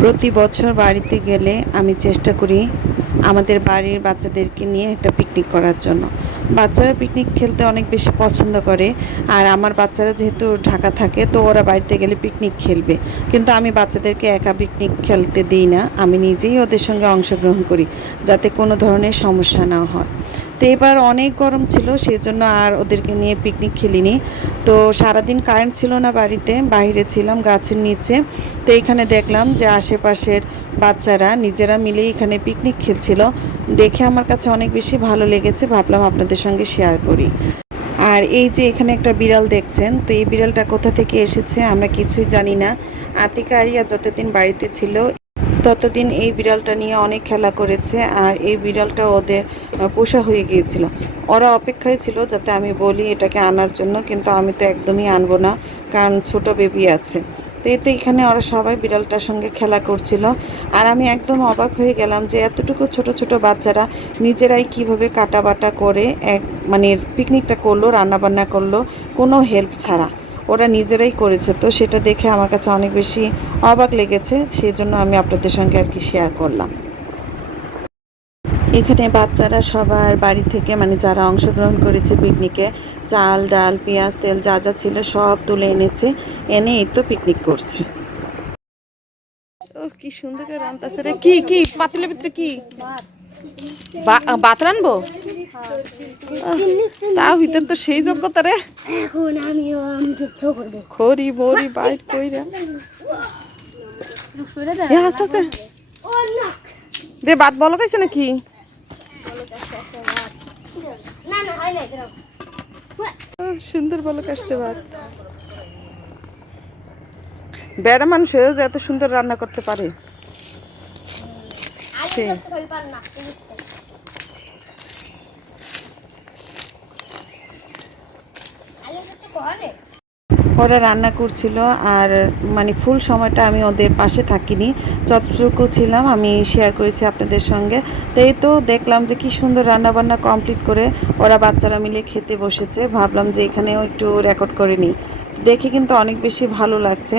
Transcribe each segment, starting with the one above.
প্রতি বছর বাড়িতে গেলে আমি চেষ্টা করি আমাদের বাড়ির বাচ্চাদেরকে নিয়ে একটা পিকনিক করার জন্য। বাচ্চারা পিকনিক খেলতে অনেক বেশি পছন্দ করে। আর আমার বাচ্চারা যেহেতু ঢাকা থাকে, তো ওরা বাড়িতে গেলে পিকনিক খেলবে, কিন্তু আমি বাচ্চাদেরকে একা পিকনিক খেলতে দিই না। আমি নিজেই ওদের সঙ্গে অংশগ্রহণ করি, যাতে কোনো ধরনের সমস্যা না হয়। তো এবার অনেক গরম ছিল, সেই জন্য আর ওদেরকে নিয়ে পিকনিক খেলিনি। তো সারাদিন কারেন্ট ছিল না বাড়িতে, বাইরে ছিলাম গাছের নিচে। তো এখানে দেখলাম যে আশেপাশের বাচ্চারা নিজেরা মিলেই এখানে পিকনিক খেলছিল। দেখে আমার কাছে অনেক বেশি ভালো লেগেছে, ভাবলাম আপনাদের সঙ্গে শেয়ার করি। আর এই যে এখানে একটা বিড়াল দেখছেন, তো এই বিড়ালটা কোথা থেকে এসেছে আমরা কিছুই জানি না। আতিকা আরিয়া যতদিন বাড়িতে ছিল ততদিন এই বিড়ালটা নিয়ে অনেক খেলা করেছে, আর এই বিড়ালটা ওদের পোষা হয়ে গিয়েছিল। ওরা অপেক্ষায় ছিল যাতে আমি বলি এটাকে আনার জন্য, কিন্তু আমি তো একদমই আনবো না, কারণ ছোট বেবি আছে। তো এই তো এখানে ওরা সবাই বিড়ালটার সঙ্গে খেলা করছিল। আর আমি একদম অবাক হয়ে গেলাম যে এতটুকু ছোট ছোট বাচ্চারা নিজেরাই কিভাবে কাটা বাটা করে মানে পিকনিকটা করলো, রান্নাবান্না করলো, কোনো হেল্প ছাড়া ওরা নিজেরাই করেছে। তো সেটা দেখে আমার কাছে অনেক বেশি অবাক লেগেছে, সেই জন্য আমি আপনাদের সঙ্গে আর কি শেয়ার করলাম। এখানে বাচ্চারা সবার বাড়ি থেকে, মানে যারা অংশগ্রহণ করেছে পিকনিকে, চাল ডাল পেঁয়াজ তেল যা যা ছিল সব তুলে এনেছে, এনে এই তো পিকনিক করছে। ও কি সুন্দর করে রান্তাছে রে! কি কি পাতিলের ভিতরে কি ভাত রানবো? তাও ভিতর তো সেই যোগ্যতা রে। এখন আমি যুদ্ধ করব, খড়ি বড়ি বাইট কইরা আস্তে আস্তে দে। ভাত বলো কইছে নাকি? সুন্দর বলো কাশতে ভাত। বেড়া মানুষ যে এত সুন্দর রান্না করতে পারে সে। ওরা রান্না করছিল, আর মানে ফুল সময়টা আমি ওদের পাশে থাকিনি, যতটুকু ছিলাম আমি শেয়ার করেছি আপনাদের সঙ্গে। তো এই তো দেখলাম যে কি সুন্দর রান্নাবান্না কমপ্লিট করে ওরা বাচ্চারা মিলে খেতে বসেছে, ভাবলাম যে এখানেও একটু রেকর্ড করে নিই। দেখে কিন্তু অনেক বেশি ভালো লাগছে।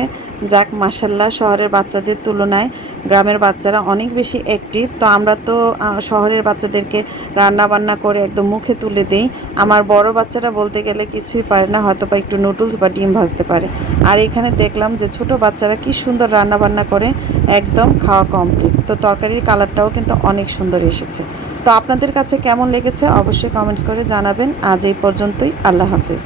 যাক, মাশাল্লাহ, শহরের বাচ্চাদের তুলনায় গ্রামের বাচ্চারা অনেক বেশি অ্যাক্টিভ। তো আমরা তো শহরের বাচ্চাদেরকে রান্না বান্না করে একদম মুখে তুলে দেই। আমার বড় বাচ্চারা বলতে গেলে কিছুই পারে না, হয়তো বা একটু নুডলস বা ডিম ভাজতে পারে। আর এখানে দেখলাম যে ছোট বাচ্চারা কি সুন্দর রান্না বান্না করে একদম খাওয়া কমপ্লিট। তো তরকারির কালারটাও কিন্তু অনেক সুন্দর এসেছে। তো আপনাদের কাছে কেমন লেগেছে অবশ্যই কমেন্টস করে জানাবেন। আজ এই পর্যন্তই, আল্লাহ হাফেজ।